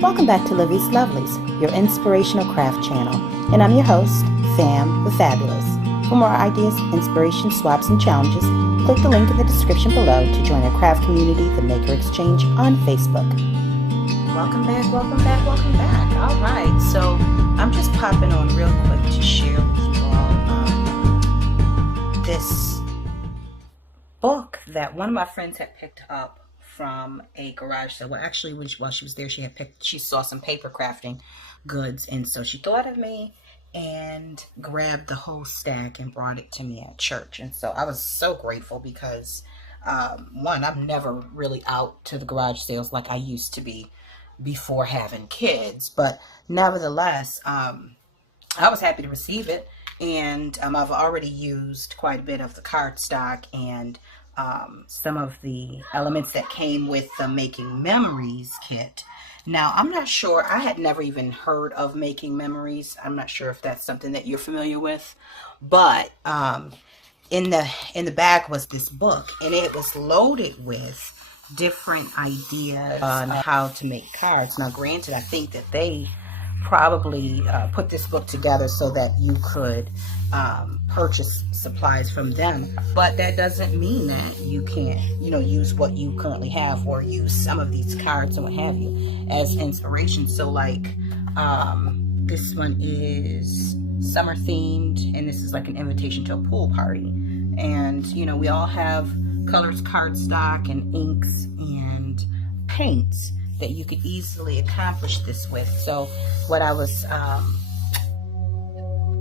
Welcome back to Lovelies, your inspirational craft channel. And I'm your host, Sam the Fabulous. For more ideas, inspiration, swaps, and challenges, click the link in the description below to join our craft community, the Maker Exchange, on Facebook. Welcome back. All right, so I'm just popping on real quick to share with you all this book that one of my friends had picked up from a garage sale. Well, actually, while she was there, she saw some paper crafting goods, and so she thought of me and grabbed the whole stack and brought it to me at church. And so I was so grateful because one, I'm never really out to the garage sales like I used to be before having kids, but nevertheless, I was happy to receive it. And I've already used quite a bit of the cardstock and some of the elements that came with the Making Memories kit. Now, I'm not sure, I had never even heard of Making Memories. I'm not sure if that's something that you're familiar with, but in the back was this book, and it was loaded with different ideas on how to make cards. Now, granted, I think that they probably put this book together so that you could purchase supplies from them, but that doesn't mean that you can't, use what you currently have or use some of these cards and what have you as inspiration. So like this one is summer themed, and this is like an invitation to a pool party, and we all have colors, cardstock, and inks and paints that you could easily accomplish this with. So what I was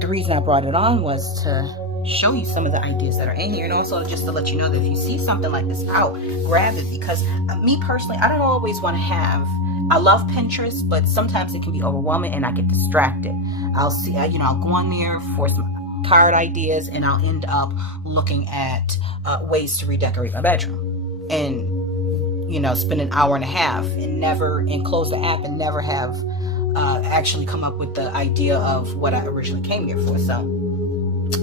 the reason I brought it on was to show you some of the ideas that are in here, and also just to let you know that if you see something like this out, grab it, because me personally, I don't always want to have, I love Pinterest, but sometimes it can be overwhelming and I get distracted. I'll see, I'll go on there for some card ideas, and I'll end up looking at ways to redecorate my bedroom, and spend an hour and a half and close the app and never have actually come up with the idea of what I originally came here for. So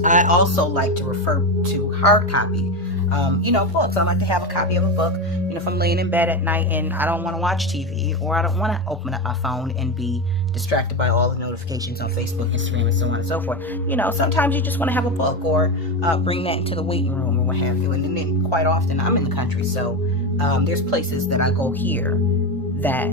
I also like to refer to hard copy, books. I like to have a copy of a book. If I'm laying in bed at night and I don't want to watch TV, or I don't want to open up my phone and be distracted by all the notifications on Facebook, Instagram, and so on and so forth. Sometimes you just want to have a book, or bring that into the waiting room or what have you. And then quite often I'm in the country, so there's places that I go here that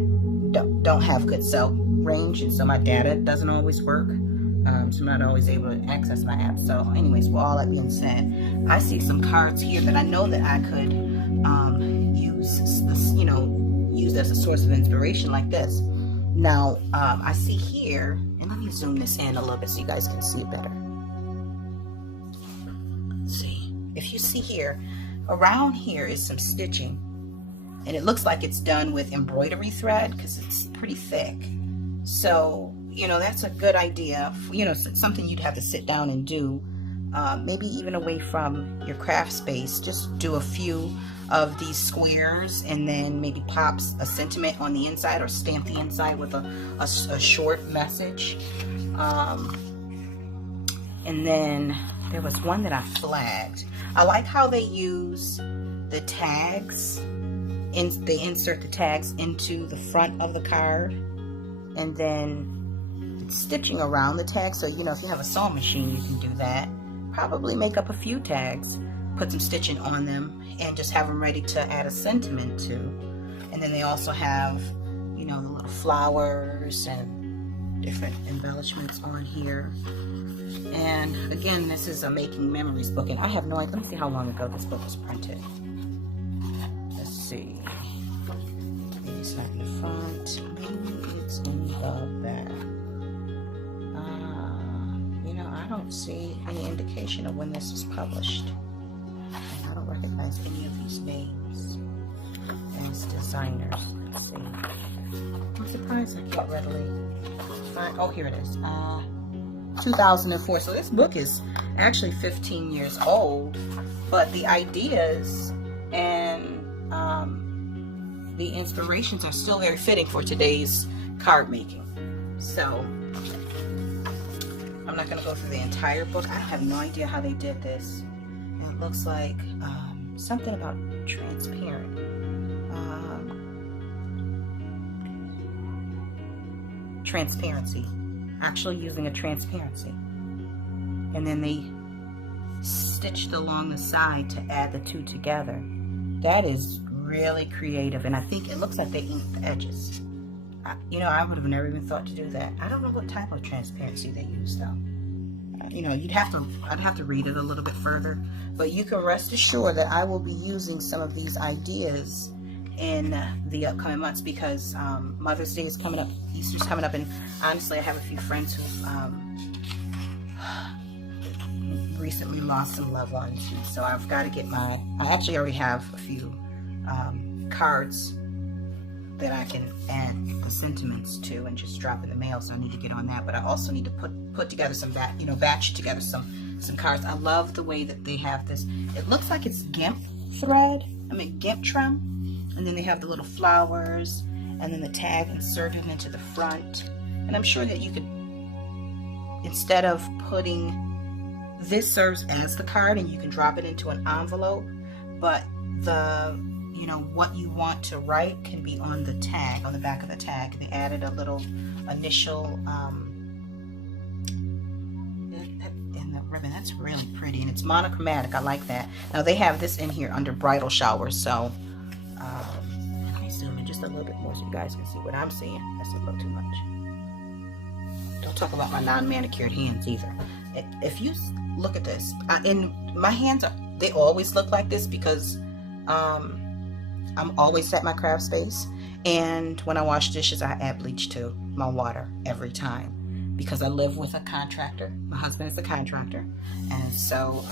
don't have good cell range, and so my data doesn't always work. So I'm not always able to access my app. So anyways, with all that being said, I see some cards here that I know that I could use as a source of inspiration, like this. Now, I see here, and let me zoom this in a little bit so you guys can see it better. Let's see. If you see here, around here is some stitching, and it looks like it's done with embroidery thread because it's pretty thick. So, that's a good idea. Something you'd have to sit down and do, maybe even away from your craft space. Just do a few of these squares, and then maybe pop a sentiment on the inside, or stamp the inside with a short message. And then there was one that I flagged. I like how they use the tags, and they insert the tags into the front of the card, and then stitching around the tag. So if you have a sewing machine, you can do that. Probably make up a few tags, put some stitching on them, and just have them ready to add a sentiment to. And then they also have the little flowers and different embellishments on here. And again, this is a Making Memories book, and I have no idea. Let me see how long ago this book was printed. Let's see. Maybe it's not in the front. Maybe it's in the back. I don't see any indication of when this was published. And I don't recognize any of these names as designers. Let's see. I'm surprised I can't readily find. Oh, here it is. 2004. So this book is actually 15 years old, but the ideas and the inspirations are still very fitting for today's card making. So I'm not going to go through the entire book. I have no idea how they did this. It looks like something about transparent. transparency, actually using a transparency. And then they stitched along the side to add the two together. That is really creative, and I think it looks like they inked the edges. You know, I would have never even thought to do that. I don't know what type of transparency they use though. You know, I'd have to read it a little bit further, but you can rest assured that I will be using some of these ideas in the upcoming months, because Mother's Day is coming up, Easter's coming up, and honestly, I have a few friends who've recently lost some loved ones, and so I've got to get I actually already have a few cards that I can add the sentiments to and just drop in the mail, so I need to get on that. But I also need to put together some batch together some cards. I love the way that they have this. It looks like it's gimp thread, gimp trim, and then they have the little flowers and then the tag inserted into the front. And I'm sure that you could, instead of putting, this serves as the card and you can drop it into an envelope, but the what you want to write can be on the tag, on the back of the tag. They added a little initial in the ribbon. That's really pretty, and it's monochromatic. I like that. Now they have this in here under bridal showers, so let me zoom in just a little bit more so you guys can see what I'm seeing. That's a little too much. Don't talk about my non-manicured hands either. If you look at this, and my hands they always look like this because I'm always at my craft space, and when I wash dishes I add bleach to my water every time because I live with a contractor. My husband is a contractor, and so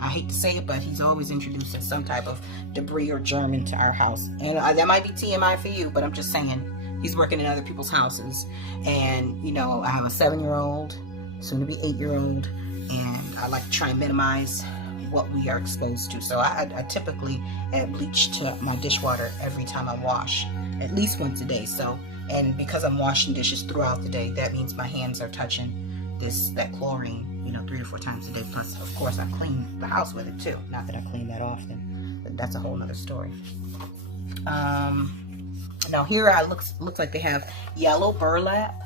I hate to say it, but he's always introducing some type of debris or germ into our house, and that might be TMI for you, but I'm just saying, he's working in other people's houses, and I have a 7-year-old, soon to be 8-year-old, and I like to try and minimize what we are exposed to. So I typically add bleach to my dishwater every time I wash, at least once a day. So, and because I'm washing dishes throughout the day, that means my hands are touching that chlorine, 3 to 4 times a day. Plus, of course, I clean the house with it too. Not that I clean that often, but that's a whole nother story. Now here it looks like they have yellow burlap,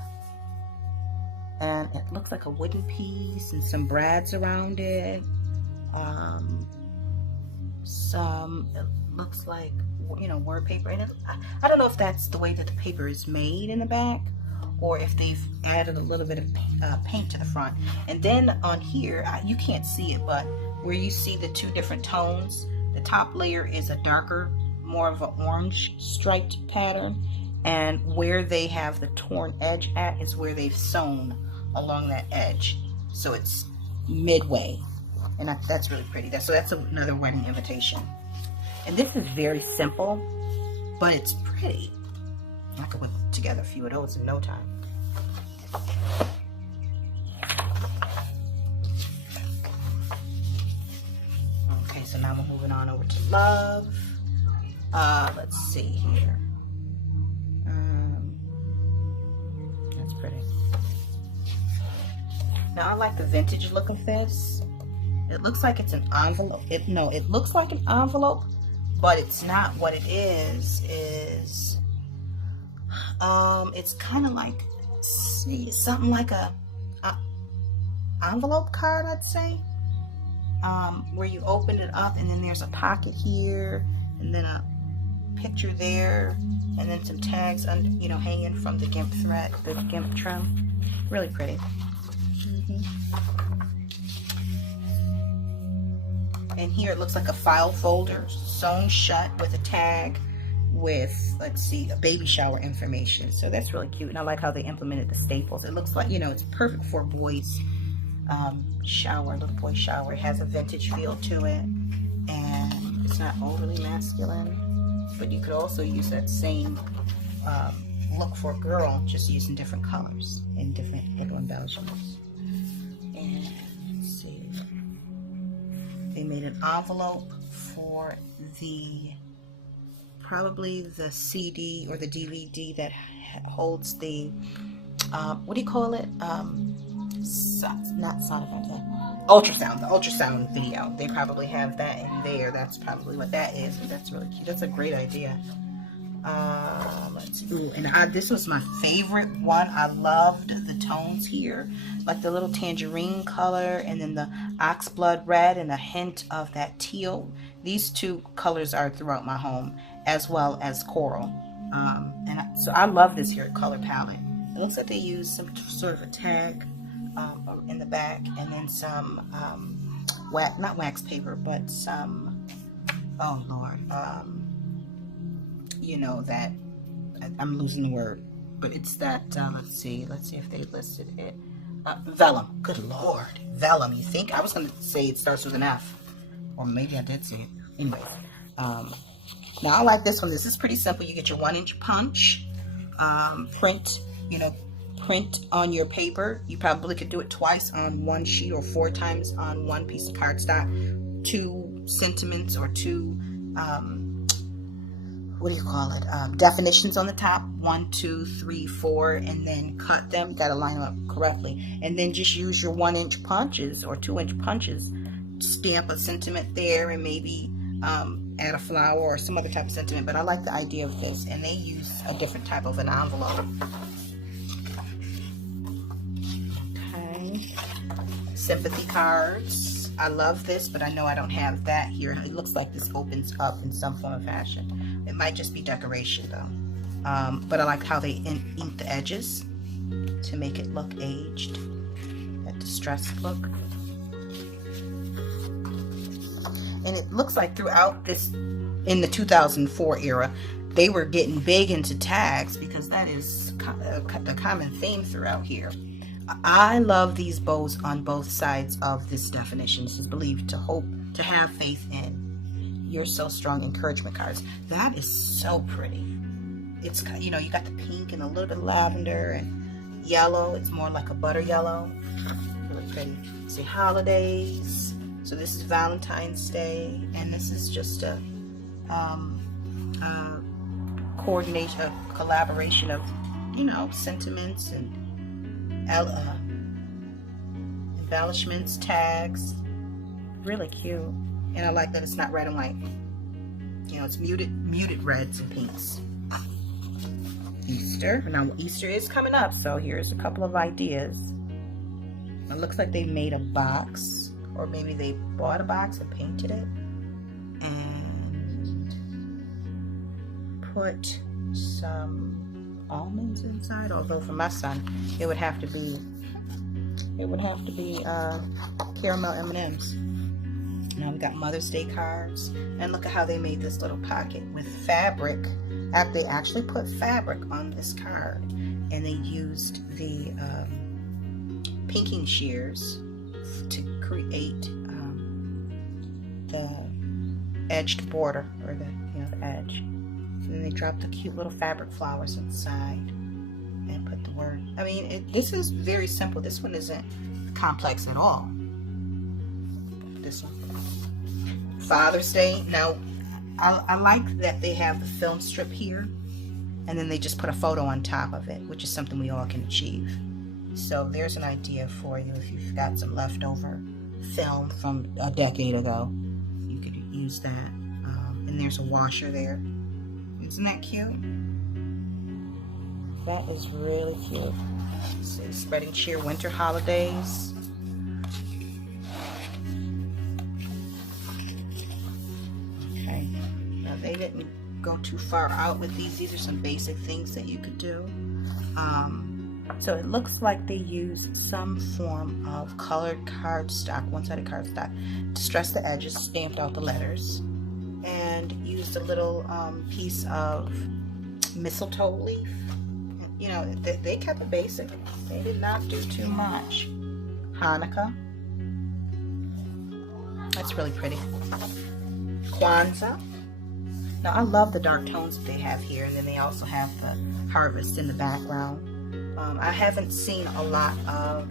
and it looks like a wooden piece and some brads around it. It looks like word paper, and I don't know if that's the way that the paper is made in the back, or if they've added a little bit of paint to the front. And then on here, you can't see it, but where you see the 2 different tones, the top layer is a darker, more of an orange striped pattern, and where they have the torn edge at is where they've sewn along that edge, so it's midway, and that's really pretty. So that's another wedding invitation, and this is very simple, but it's pretty. I could put together a few of those in no time. Okay, so now we're moving on over to love. Let's see here. That's pretty. Now I like the vintage look of this. It looks like it's an envelope. It looks like an envelope, but it's not. What it is it's kind of like, something like a envelope card, I'd say, where you open it up and then there's a pocket here and then a picture there and then some tags under, hanging from the gimp thread, the gimp trim. Really pretty. And here it looks like a file folder sewn shut with a tag with, let's see, a baby shower information. So that's really cute, and I like how they implemented the staples. It looks like, it's perfect for a boy's shower, little boy shower. It has a vintage feel to it, and it's not overly masculine, but you could also use that same look for a girl, just using different colors and different little embellishments. And let's see, they made an envelope for probably the CD or the DVD that holds the what do you call it? Not sonogram, ultrasound. The ultrasound video. They probably have that in there. That's probably what that is. And that's really cute. That's a great idea. Let's see. Ooh, and this was my favorite one. I loved the tones here, like the little tangerine color, and then the oxblood red, and a hint of that teal. These two colors are throughout my home, as well as coral. So I love this here color palette. It looks like they use some sort of a tag in the back, and then some not wax paper, but some, oh Lord, you know that, I'm losing the word, but it's that, let's see if they listed it, vellum. Good Lord, vellum. You think I was going to say it starts with an F, or maybe I did say it. Anyways, now I like this one. This is pretty simple. You get your 1-inch punch, print on your paper. You probably could do it twice on one sheet, or 4 times on one piece of cardstock. 2 sentiments, or 2 what do you call it, definitions on the top, 1, 2, 3, 4, and then cut them. Got to line them up correctly, and then just use your 1-inch punches or 2-inch punches, stamp a sentiment there, and maybe add a flower or some other type of sentiment. But I like the idea of this, and they use a different type of an envelope. Okay, sympathy cards. I love this, but I know I don't have that here. It looks like this opens up in some form of fashion. It might just be decoration though. But I like how they ink the edges to make it look aged, that distressed look. And it looks like throughout this, in the 2004 era, they were getting big into tags, because that is a common theme throughout here. I love these bows on both sides of this definition. This is believed to hope, to have faith in. You're so strong. Encouragement cards. That is so pretty. It's, you know, you got the pink and a little bit of lavender and yellow. It's more like a butter yellow. Really pretty. See, holidays. So this is Valentine's Day, and this is just a coordination, a collaboration of, you know, sentiments and embellishments, tags. Really cute. And I like that it's not red and white. You know, it's muted reds and pinks. Easter. Now Easter is coming up, so here's a couple of ideas. It looks like they made a box, or maybe they bought a box and painted it and put some almonds inside. Although for my son, it would have to be caramel M&Ms. Now we got Mother's Day cards, and look at how they made this little pocket with fabric. They actually put fabric on this card, and they used the pinking shears to create the edged border, or the edge. And then they dropped the cute little fabric flowers inside and put the word. I mean, this is very simple. This one isn't complex at all. This one. Father's Day. Now, I like that they have the film strip here, and then they just put a photo on top of it, which is something we all can achieve. So there's an idea for you. If you've got some leftover film from a decade ago, you could use that. And there's a washer there. Isn't that cute? That is really cute. See, spreading cheer, winter holidays. Okay. Now they didn't go too far out with these. These are some basic things that you could do. So it looks like they used some form of colored cardstock, one-sided cardstock, to stress the edges, stamped out the letters, and used a little piece of mistletoe leaf. You know, they kept it basic. They did not do too much. Hanukkah. That's really pretty. Kwanzaa. Now, I love the dark tones that they have here, and then they also have the harvest in the background. I haven't seen a lot of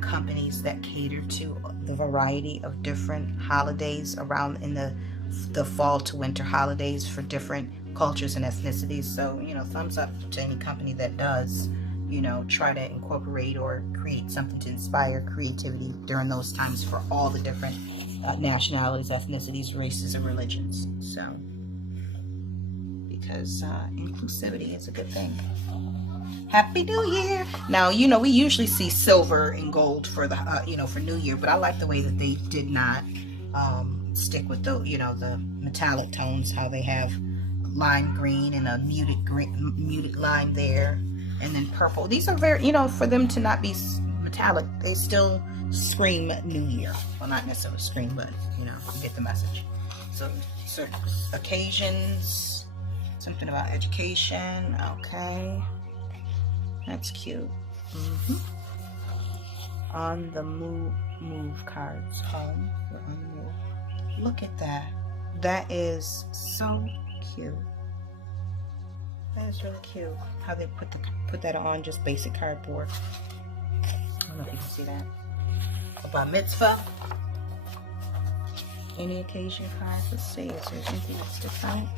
companies that cater to the variety of different holidays around in the fall to winter holidays for different cultures and ethnicities. So, you know, thumbs up to any company that does, you know, try to incorporate or create something to inspire creativity during those times for all the different nationalities, ethnicities, races, and religions. So, because inclusivity is a good thing. Happy New Year. Now, you know, we usually see silver and gold for the, you know, for New Year, but I like the way that they did not stick with the, you know, the metallic tones, how they have lime green and a muted green, muted lime there, and then purple. These are very, you know, for them to not be metallic, they still scream New Year. Well, not necessarily scream, but, you know, you get the message. So certain occasions, something about education. Okay. That's cute. On the move cards. Home. We're on the move. Look at that. That is so cute. That is really cute. How they put that on just basic cardboard. I don't know if you can see that. A bar mitzvah. Any occasion cards. Let's see. Is there anything that sticks on it?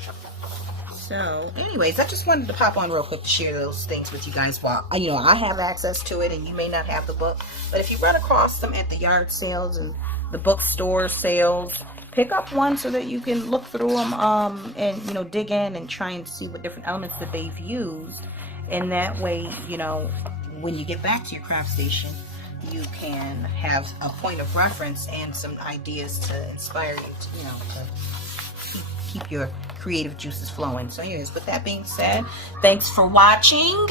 So, anyways, I just wanted to pop on real quick to share those things with you guys while, you know, I have access to it and you may not have the book. But if you run across them at the yard sales and the bookstore sales, pick up one so that you can look through them and, you know, dig in and try and see what different elements that they've used. And that way, you know, when you get back to your craft station, you can have a point of reference and some ideas to inspire you to, you know, to keep your creative juices flowing. So anyways, with that being said, thanks for watching.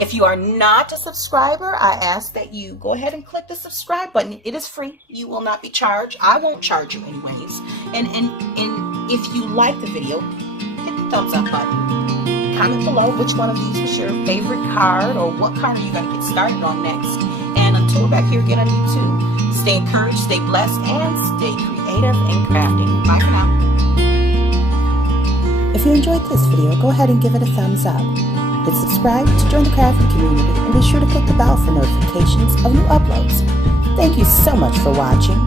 If you are not a subscriber, I ask that you go ahead and click the subscribe button. It is free. You will not be charged. I won't charge you anyways. And if you like the video, hit the thumbs up button. Comment below which one of these was your favorite card or what card are you going to get started on next. And until we're back here again on YouTube, stay encouraged, stay blessed, and stay creative and crafting. Bye for now. If you enjoyed this video, go ahead and give it a thumbs up. Hit subscribe to join the crafting community and be sure to click the bell for notifications of new uploads. Thank you so much for watching.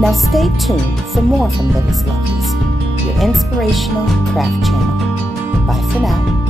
Now stay tuned for more from Lovelies, your inspirational craft channel. Bye for now.